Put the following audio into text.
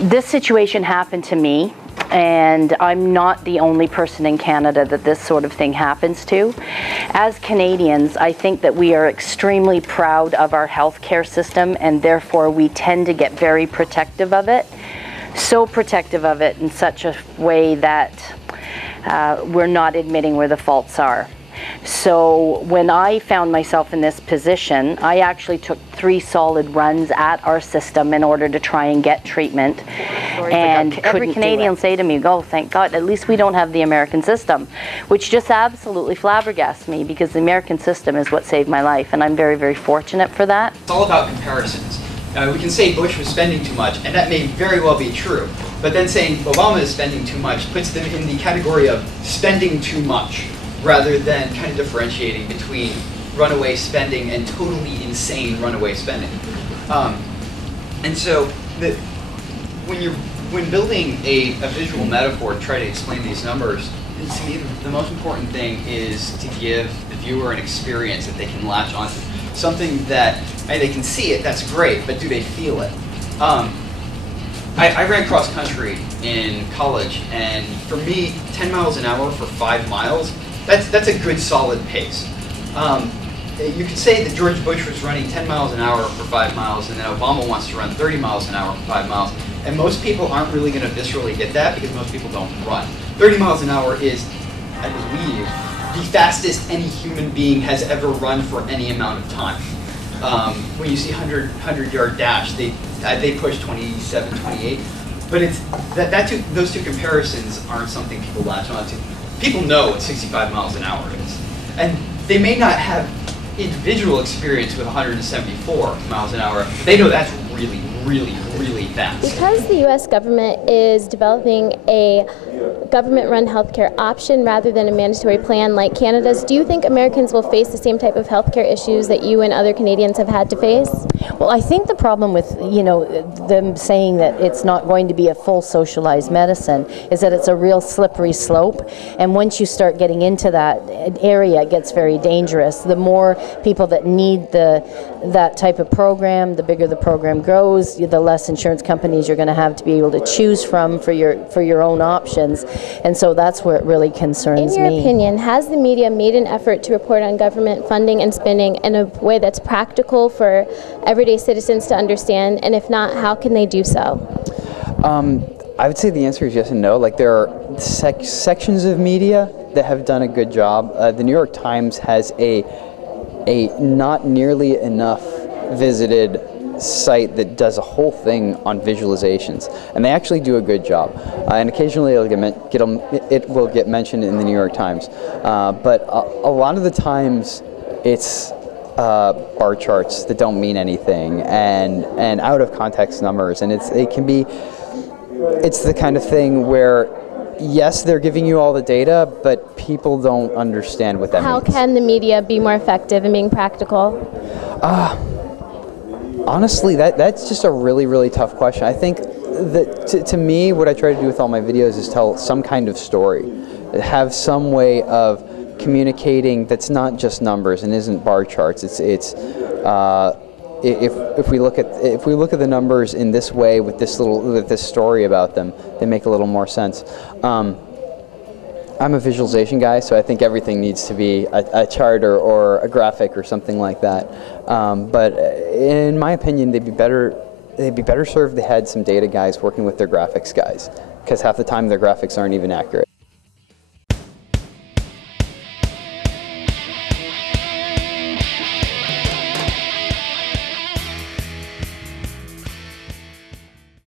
This situation happened to me, and I'm not the only person in Canada that this sort of thing happens to. As Canadians, I think that we are extremely proud of our healthcare system, and therefore we tend to get very protective of it. So protective of it in such a way that we're not admitting where the faults are. So when I found myself in this position, I actually took 3 solid runs at our system in order to try and get treatment. And every Canadian say to me, "Oh, thank God, at least we don't have the American system," which just absolutely flabbergasts me, because the American system is what saved my life, and I'm very, very fortunate for that. It's all about comparisons. We can say Bush was spending too much, and that may very well be true, but then saying Obama is spending too much puts them in the category of spending too much, rather than kind of differentiating between runaway spending and totally insane runaway spending. And so when building a visual metaphor to try to explain these numbers, to me the most important thing is to give the viewer an experience that they can latch onto. Something that they can see it, that's great, but do they feel it? I ran cross country in college, and for me, 10 miles an hour for 5 miles, that's a good solid pace. You could say that George Bush was running 10 miles an hour for 5 miles, and then Obama wants to run 30 miles an hour for 5 miles, and most people aren't really going to viscerally get that because most people don't run. 30 miles an hour is, I believe, the fastest any human being has ever run for any amount of time. When you see 100-yard dash, they push 27, 28, but it's those two comparisons aren't something people latch onto. People know what 65 miles an hour is, and they may not have individual experience with 174 miles an hour. They know that's really, really, really fast. Because the U.S. government is developing a government-run healthcare option rather than a mandatory plan like Canada's, do you think Americans will face the same type of healthcare issues that you and other Canadians have had to face? Well, I think the problem with, them saying that it's not going to be a full socialized medicine is that it's a real slippery slope, and once you start getting into that area, it gets very dangerous. The more people that need that type of program, the bigger the program grows, the less insurance companies you're going to have to be able to choose from for your own options, and so that's where it really concerns me. In your opinion, has the media made an effort to report on government funding and spending in a way that's practical for everyday citizens to understand, and if not, how can they do so? I would say the answer is yes and no. Like, there are sections of media that have done a good job. The New York Times has a not nearly enough visited site that does a whole thing on visualizations, and they actually do a good job. And occasionally it will get mentioned in the New York Times, but a lot of the times it's bar charts that don't mean anything and out of context numbers, and it's the kind of thing where, yes, they're giving you all the data, but people don't understand what that means. How can the media be more effective in being practical? Honestly, that's just a really, really tough question. I think that to me, what I try to do with all my videos is tell some kind of story, have some way of communicating that's not just numbers and isn't bar charts. If we look at the numbers in this way with this story about them, they make a little more sense. I'm a visualization guy, so I think everything needs to be a chart or a graphic or something like that. But in my opinion, they'd be better served if they had some data guys working with their graphics guys, because half the time their graphics aren't even accurate.